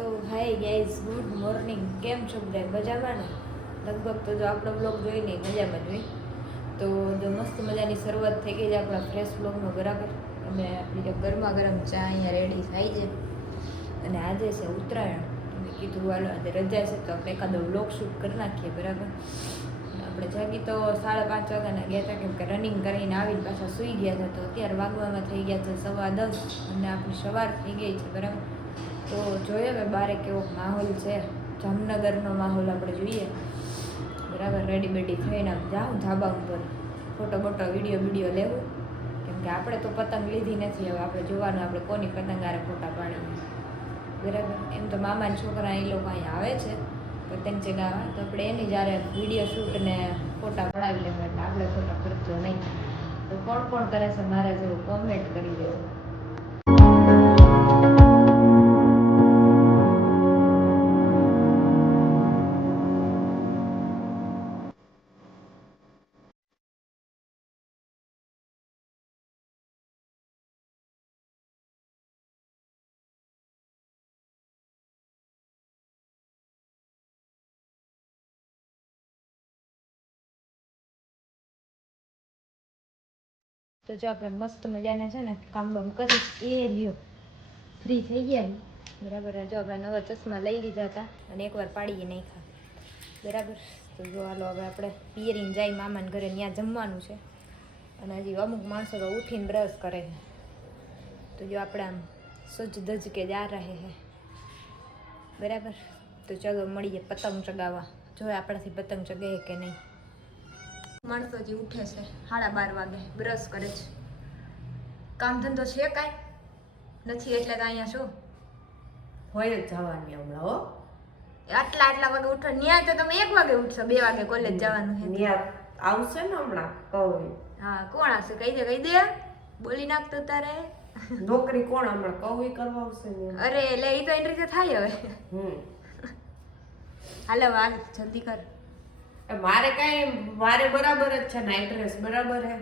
તો hi guys, good morning. કેમ છો બધા? મજામાં ને? લગભગ તો જો આપણો બ્લોગ જોઈને મજામાં જ હોય. તો જો મસ્ત મજાની શરૂઆત થઈ ગઈ છે આપણા ફ્રેશ બ્લોગનો, બરાબર. અને આપણી જો ગરમા ગરમ ચા અહીંયા રેડી થાય છે. અને આજે છે ઉત્તરાયણ. મેં કીધું હાલો આજે રજા છે તો આપણે એકાદો બ્લોગ શૂટ કરી નાખીએ, બરાબર. આપણે જાગી તો 5:30 વાગ્યાના ગયા હતા, કેમ કે રનિંગ કરીને આવીને પાછા સૂઈ ગયા હતા. તો અત્યારે વાગવામાં થઈ ગયા છે 10:15 અને આપણી સવાર થઈ ગઈ છે, બરાબર. તો જોઈએ હવે બારે કેવો માહોલ છે. જામનગરનો માહોલ આપણે જોઈએ, બરાબર. રેડી બેડી થઈને જાઉં ધાબા ઉપર ફોટો બોટો વિડીયો લેવું, કેમ કે આપણે તો પતંગ લીધી નથી. હવે આપણે જોવાનું આપણે કોની પતંગ આરે ફોટા પાડીએ, બરાબર. એમ તો મામાના છોકરા એ લોકો અહીંયા આવે છે પતંગ ચગાવવા, તો આપણે એની જ્યારે વિડીયો શૂટ ને ફોટા પડાવી લેવા, એટલે આપણે ફોટા કરજો નહીં. તો કોણ કોણ કરે છે મારા જેવું કોમેન્ટ કરી દેજો. તો જો આપણે મસ્ત મજાને છે ને કામ બામ કરી એ લ્યો ફ્રી થઈ ગયા, બરાબર. જો આપણે નવા ચશ્મા લઈ લીધા હતા અને એકવાર પાડીએ નાખ્યા, બરાબર. તો જો હાલો હવે આપણે પિયરીને જાય મામાને ઘરે, ત્યાં જમવાનું છે. અને હજી અમુક માણસો તો ઉઠીને બ્રશ કરે છે. તો જો આપણે આમ સજ ધજ કે જા રહે હે, બરાબર. તો ચલો મળીએ પતંગ ચગાવવા, જો આપણાથી પતંગ ચગે કે નહીં. માણસો હજી ઉઠે છે 12:30 વાગે, બ્રશ કરે છે. કામ ધંધો છે કાંઈ નથી, એટલે તો અહીંયા શું હોય જ જવાની હમણાં. હો આટલા વાગે ઉઠો. ન્યા તો તમે 1 વાગે ઉઠશો, 2 વાગે કોલેજ જવાનું છે. ત્યાં આવશે ને હમણાં કહું. હા, કોણ આવશે? કહી દે બોલી નાખતો તારે. નોકરી કોણ હમણાં કહું કરવા આવશે ને? અરે એટલે એ તો એન્ટ્રી થાય હવે. હાલો વાલ જલ્દી કર. મારે બરાબર જ છે, નાઇટ ડ્રેસ બરાબર હે.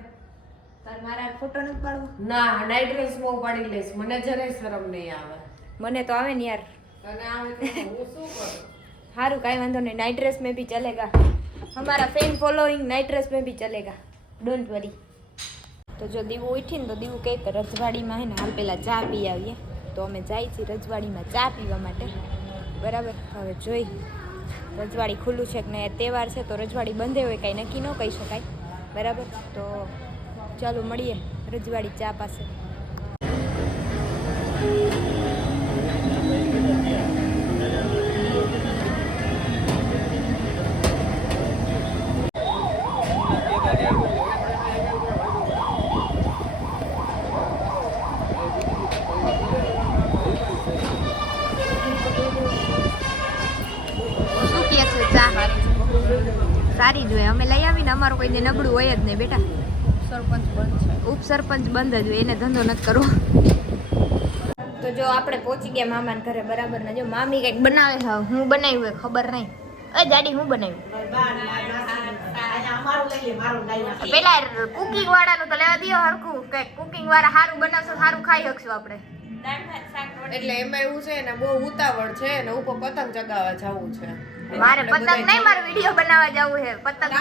તાર મારા ફોટો નથી પાડવો? ના, નાઇટ ડ્રેસ માં ઉપાડી લઈશ, મને જરાય શરમ નહીં આવે. મને તો આવે ને યાર. તને આવે તો હું શું કરું? સારું, કાંઈ વાંધો નહીં, નાइट ड्रेस में भी चलेगा. हमारा फैन फॉलोइंग नाइट ड्रेस में भी चलेगा, डोंट वरी. તો જો દીવું ઉઠીને તો દીવું કહે કે રજવાડીમાં હે ને હાલ પહેલાં ચા પી આવીએ. તો અમે જઈએ છીએ રજવાડીમાં ચા પીવા માટે, બરાબર. હવે જોઈ રજવાડી ખુલ્લું છે કે નહીં. તહેવાર છે તો રજવાડી બંધ હોય, કાંઈ નક્કી ન કહી શકાય, બરાબર. તો ચાલો મળીએ રજવાડી ચા પાસે. સારી જોઈએ, અમે લઈ આવીને અમારું કોઈ દે નબળું હોય જ નહીં બેટા. સરપંચ બંધ છે, ઉપસરપંચ બંધ જ હોય, એને ધંધો નથી કરવો. તો જો આપણે પહોંચી ગયા મામાના ઘરે, બરાબર. ને જો મામી કંઈક બનાવે છે, હું બનાવ્યું હોય ખબર નહીં. જાડી હું બનાવ્યું? પેલા કુકિંગ વાળાનું તો લેવા દો હરખું, કંઈક કુકિંગ વાળા સારું બનાવશો, સારું ખાઈ શકશું આપણે. એટલે એમાં એવું છે ને, બહુ ઉતાવળ છે ને ઉપર પતંગ ચગાવવા જવું છે. મારે પતંગ નહીં, મારે વિડીયો બનાવવા જવું છે. પતંગ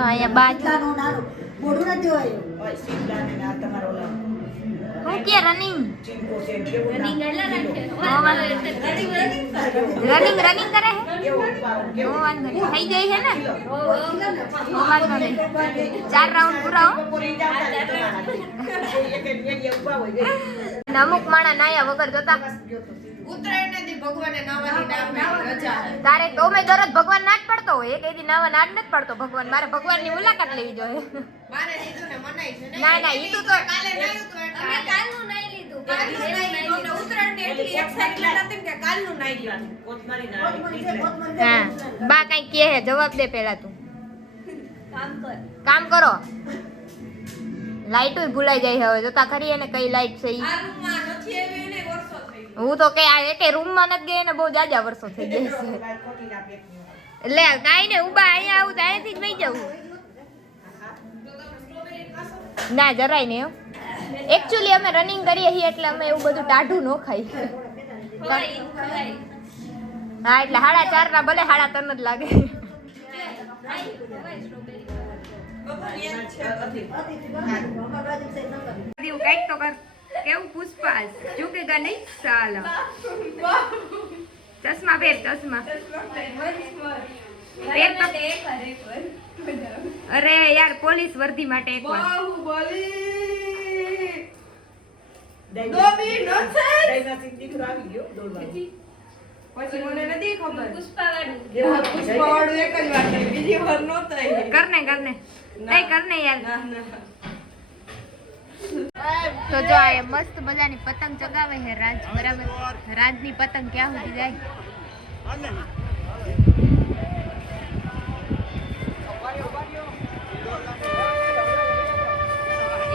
અહીંયા બાજુ હું કે રનિંગ રનિંગ કરે હે? વાંધો નહીં, થઈ જાય છે ને? વાંધો નહીં, 4 રાઉન્ડ પૂરા. અમુક માણા નાયા વગર જોતા. તારે તો મેં દરરોજ ભગવાન ના જ પડતો હોય, એક એથી નાવા ના જ નથી પડતો ભગવાન. મારે ભગવાનની મુલાકાત લેવી જોઈએ. ના ઈ તો હા, બા કઈ કે હે જવાબ દે પેલા તું. કામ કરો. લાઈટ ભૂલાઈ જાય હવે, જોતા ખરી એને કઈ લાઈટ છે ઈ. હું તો કઈ આ એકે રૂમમાં નથી ગઈ ને બહુ જાજા વર્ષો થઈ ગયા છે. એટલે કાઈ ને ઉભા અહીંયા આવું તો અહીંયાથી જ વહી જવું. ના જરાય નહીં હો. એકચ્યુઅલી અમે રનિંગ કરીએ છીએ એટલે અમે એવું બધું ટાઢું ન ખાઈ. હા એટલે 4:30 ના ભલે 3:30 જ લાગે. કઈક તો કર કેવું પુષ્પા ઝુકેગા નહીં સાલા. ચશ્મા પહેર ચશ્મા પહેર તો. અરે યાર પોલીસ વર્દી માટે એક વાર પછી મને નથી ખબર પુષ્પાવાળું એક જ વાર થઈ બીજી વાર નહોતા કરને કરને યાર. તો જો આ મસ્ત મજાની પતંગ ચગાવે છે રાજ. બરાબર રાજની પતંગ ક્યાં સુધી જાય.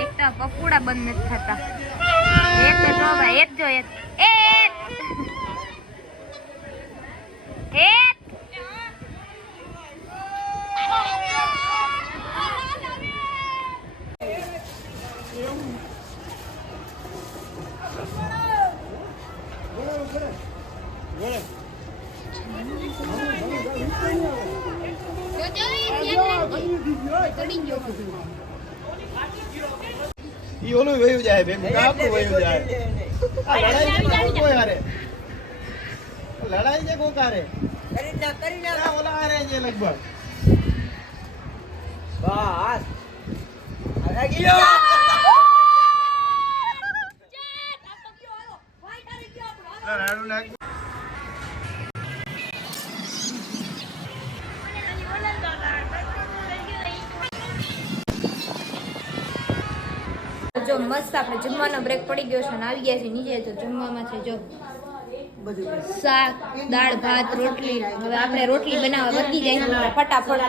એક તો પકોડા બંધ નથી થતા. એક તો જો ભાઈ એક જો એક ઈ ઓલું વયું જાય ભેગું કાપડું વયું જાય. આ લડાઈ કોઈ હારે લડાઈ છે કોક હારે કરી ના ઓલા હારે છે લગભગ. બસ અરે ગયો રાડુ નાખ. જો મસ્ત આપણે જમવાનો બ્રેક પડી ગયો છે ને આવી ગયા છે નીચે. તો જમવામાં છે જો શાક દાળ ભાત રોટલી. હવે આપણે રોટલી બનાવવા વધી જાય ફટાફટ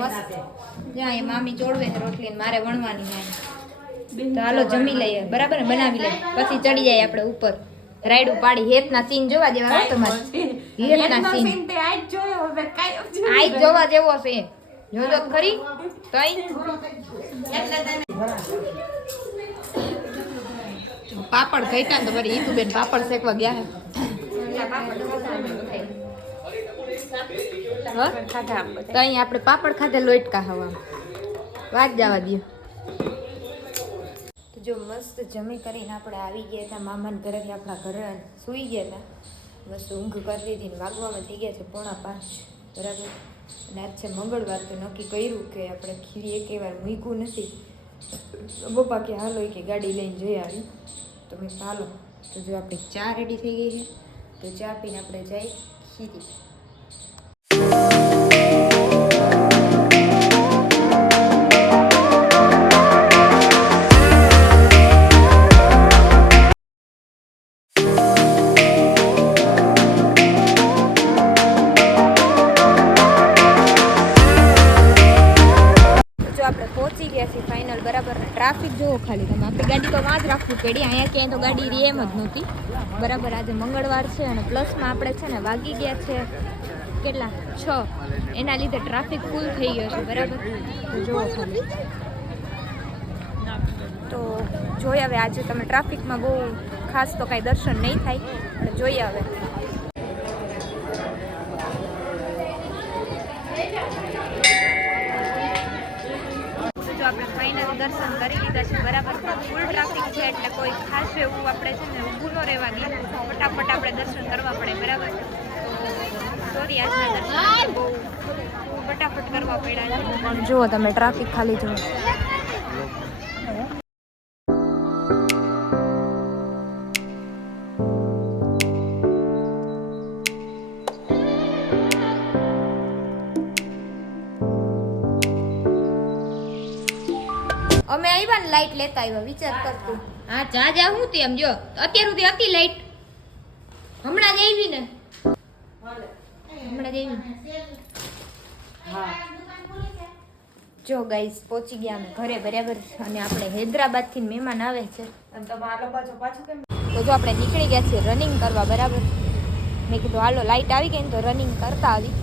મસ્ત. જ્યાં એ મામી ચોળવે છે રોટલી ને મારે વણવાની છે. તો હાલો જમી લઈએ બરાબર ને બનાવી લઈએ પછી ચડી જાય આપણે ઉપર. રાયડું પાડી હેતના સીન જોવા જેવા હોય તમારે. હેતના સીન આઈ જોવા જેવો છે. જોજો તો ખરી કઈ પાપડ ખાઈતા ને તો મારી ઈતુ બેન પાપડ શેકવા ગયા હે. તો અહીં આપણે પાપડ ખાધે લોટકા હવા વાત જવા દે. તો જો મસ્ત જમી કરીને આપણે આવી ગયા હતા મામાના ઘરેથી. આપણા ઘરે સૂઈ ગયા હતા મસ્ત ઊંઘ કરી લીધી ને વાગવામાં થઈ ગયા છે 4:45 બરાબર. અને આજ છે મંગળવાર. તો નક્કી કર્યું કે આપણે ખીરી એકે વાર મૂક્યું નથી. પપ્પા કે હાલો કે ગાડી લઈને જઈ આવી. તો મેં ચાલો. તો જો આપણી ચા રેડી થઈ ગઈ છે. તો ચા પીને આપણે જઈ ખીરી. આપણે પહોંચી ગયા છીએ ફાઇનલ બરાબર. ટ્રાફિક જોવો ખાલી તમે. આપણી ગાડી તો વાં જ રાખવી પડી. અહીંયા ક્યાંય તો ગાડી રહી એમ જ નહોતી બરાબર. આજે મંગળવાર છે અને પ્લસમાં આપણે છે ને વાગી ગયા છે કેટલા 6. એના લીધે ટ્રાફિક ફૂલ થઈ ગયો છે બરાબર. તો જોવો ખાલી. તો જોઈએ હવે આજે તમે ટ્રાફિકમાં બહુ ખાસ તો કાંઈ દર્શન નહીં થાય પણ જોઈએ હવે. આપણે ફાઇનલ દર્શન કરી લીધા છે બરાબર. ફૂલ ટ્રાફિક છે એટલે કોઈ ખાસ એવું આપણે છે ને ઊભું ન રહેવા દે. ફટાફટ આપણે દર્શન કરવા પડે બરાબર. તો સોરી આજના દર્શન બહુ ફટાફટ કરવા પડ્યા છે. પણ જુઓ તમે ટ્રાફિક ખાલી જુઓ. અમે આવ્યા ને લાઈટ લેતા આવ્યા વિચાર કરતું. હા જા હું તેમ જો અત્યાર સુધી હતી લાઈટ. હમણાં જ આવી ને જો ગાઈસ પહોંચી ગયા અમે ઘરે બરાબર. અને આપણે હૈદરાબાદ થી મહેમાન આવે છે. અને તમારા પાછું કેમ તો જો આપણે નીકળી ગયા છીએ રનિંગ કરવા, બરાબર. મેં કીધું હાલો લાઇટ આવી ગઈ ને તો રનિંગ કરતા આવી.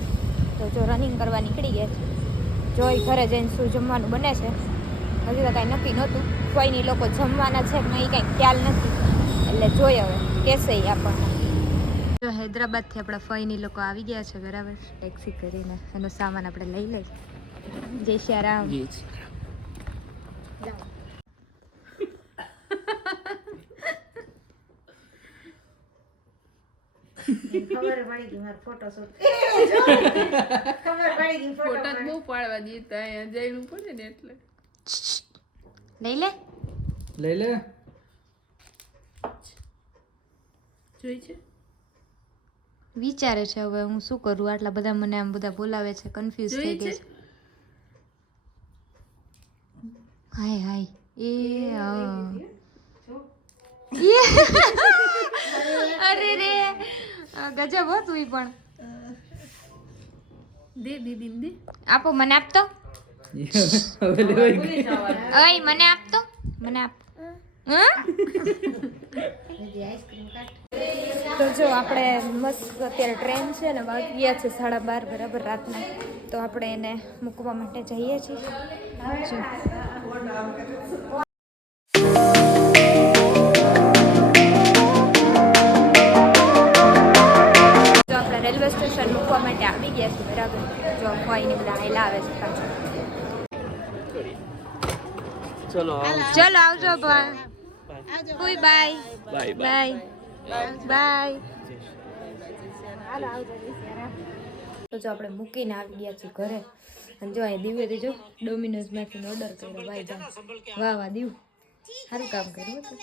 તો જો રનિંગ કરવા નીકળી ગયા છે. જોઈ ઘરે જઈને શું જમવાનું બને છે, હજી તો કાંઈ નક્કી નહોતું. કોઈની લોકો જમવાના છે કે નહીં કાંઈ ખ્યાલ નથી, એટલે જોઈ હવે કહેશે આપણને. જો હૈદરાબાદથી આપણા ફઈની લોકો આવી ગયા છે, બરાબર, ટેક્સી કરીને. એનો સામાન આપણે લઈ લઈએ. જય શ્રી રામ. ખબર પડી ગઈ મારો ફોટો શૂટ. ખબર પડી ગઈ ફોટા બહુ પાડવા દીધા અહીંયા જઈનું પડે ને એટલે લઈ લે. જોઈ છે વિચારે છે હવે હું શું કરું, આટલા બધા મને આમ બધા બોલાવે છે, કન્ફ્યુઝ થઈ ગઈ છે. હાય હાય એ અરે રે ગજબ હો તું પણ. દે દીદી દે આપો મને આપતો. ઓય મને આપતો, મને આપ. તો જો આપણે મસ્ત અત્યારે ટ્રેન છે ને વાગ્યા છે 12:30 બરાબર રાતના. તો આપણે એને મૂકવા માટે જઈએ છીએ. જો આપણે રેલવે સ્ટેશન મૂકવા માટે આવી ગયા છીએ, બરાબર. જો કોઈને બધા હાઈલા આવે છે પાછળ. ચલો આવજો ભાઈ. Bye bye bye. તો જો આપણે મૂકીને આવી ગયા છીએ ઘરે. અને જો અહીં દિવ્ય જો ડોમિનોઝમાંથી ઓર્ડર કર્યો ભાઈ. વાહ વાહ દીવ, સારું કામ કર્યું હતું.